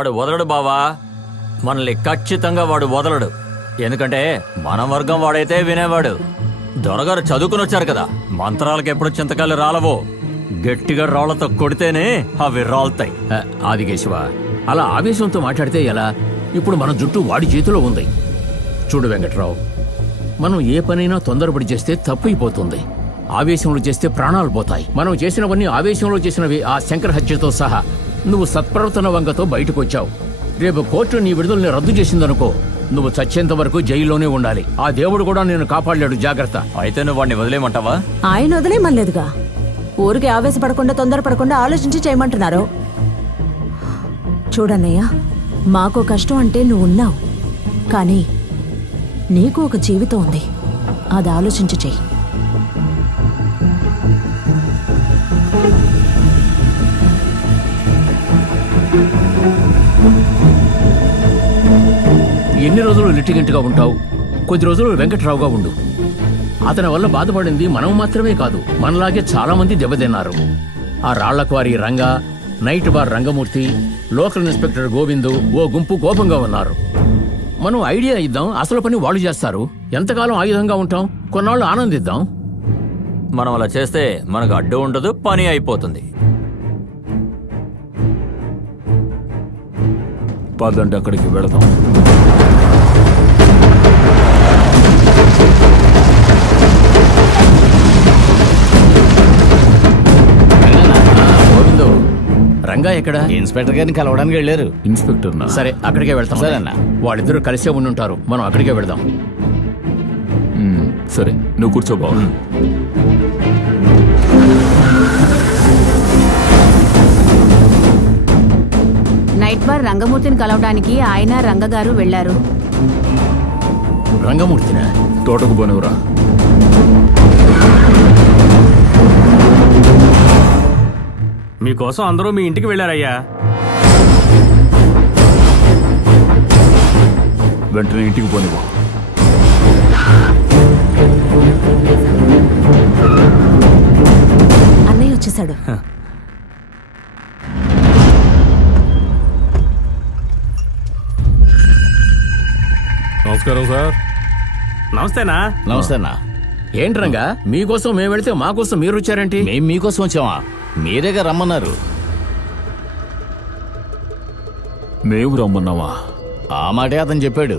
వాడు వదలడు బావా. మనల్ని ఖచ్చితంగా వాడు వదలడు. ఎందుకంటే మన వర్గం వాడైతే వినేవాడు. దొరగారు చదువుకుని వచ్చారు కదా, మంత్రాలకు ఎప్పుడు చింతకాయలు రాలవో. గట్టిగా రాళ్లతో కొడితేనే అవి రాలుతాయి. ఆదికేశవ, అలా ఆవేశంతో మాట్లాడితే ఎలా? ఇప్పుడు మన జుట్టు వాడి చేతిలో ఉంది. చూడు వెంకట్రావు, మనం ఏ పనైనా తొందరపడి చేస్తే తప్పైపోతుంది. ఆవేశంలో చేస్తే ప్రాణాలు పోతాయి. మనం చేసినవన్నీ ఆవేశంలో చేసినవి. ఆ శంకర హత్యతో సహా నువ్వు సత్ప్రవర్తన వంగతో బయటకు వచ్చావు. రేపు కోర్టు నీ విడుదలని రద్దు చేసిందనుకో, నువ్వు చచ్చేంత వరకు జైల్లోనే ఉండాలి. ఆ దేవుడు కూడా నేను కాపాడలేడు, జాగ్రత్త. అయితే నువ్వు వాడిని వదిలేయమంటావా? ఆయన వదిలేయమనలేదుగా. ఊరికి ఆవేశపడకుండా తొందరపడకుండా ఆలోచించి చేయమంటున్నారు. చూడన్నయ్య, మాకో కష్టం అంటే నువ్వు ఉన్నావు, కానీ నీకు ఒక జీవితం ఉంది. అది ఆలోచించి చెయ్యి. ఎన్ని రోజులు లిటిగెంట్గా ఉంటావు? కొద్ది రోజులు వెంకట్రావుగా ఉండు. అతని వల్ల బాధపడింది మనం మాత్రమే కాదు, మనలాగే చాలా మంది దెబ్బతిన్నారు. ఆ రాళ్లక్వారీ Ranga, night bar Rangamurthy, local inspector Govindu, ఓ గుంపు కోపంగా ఉన్నారు. మనం ఐడియా ఇద్దాం, అసలు పని వాళ్ళు చేస్తారు. ఎంతకాలం ఆయుధంగా ఉంటాం? కొన్నాళ్ళు ఆనందిద్దాం. మనం అలా చేస్తే మనకు అడ్డు ఉండదు, పని అయిపోతుంది. పదండి, అక్కడికి వెళదాం. గోవిందు, రంగా ఎక్కడ? ఇన్స్పెక్టర్ గారిని కలవడానికి వెళ్ళారు. ఇన్స్పెక్టర్ సరే, అక్కడికే వెళ్తాం. సరే అన్న. వాళ్ళిద్దరూ కలిసే ఉండుంటారు, మనం అక్కడికే వెళదాం. సరే, నువ్వు కూర్చో బావ. నైట్ బార్ రంగమూర్తిని కలవడానికి ఆయన రంగగారు వెళ్లారు. రంగమూర్తినా? తోటకు పోనివరా. మీకోసం అందరూ మీ ఇంటికి వెళ్ళారయ్యా. వెంటనే ఇంటికి పోనివా. అన్నయ్య వచ్చేసాడు. నమస్కారం సార్. నమస్తేనా? నమస్తే అన్న. ఏంటి రంగా, మీకోసం మేము వెళితే మాకోసం మీరు వచ్చారేంటి? మేం మీకోసం వచ్చామా? మీరేగా రమ్మన్నారు. మేము రమ్మన్నావా? ఆ మాటే అతను చెప్పాడు.